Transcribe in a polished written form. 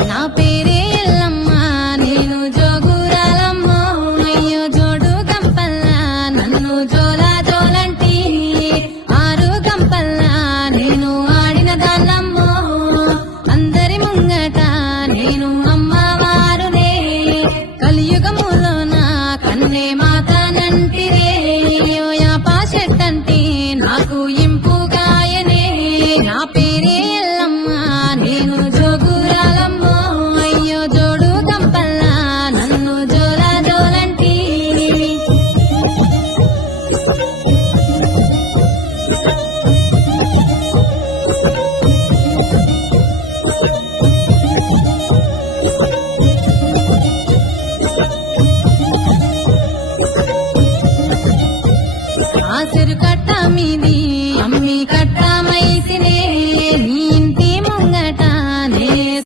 నా పేరే ఎల్లమ్మ నేను జోగురాలమ్మో అయ్యో జోడు గంపల్లా నన్ను జోలా జోలంటి ఆరు గంపల్లా నేను ఆడిన దాన్నమ్మో అందరి ముంగట నేను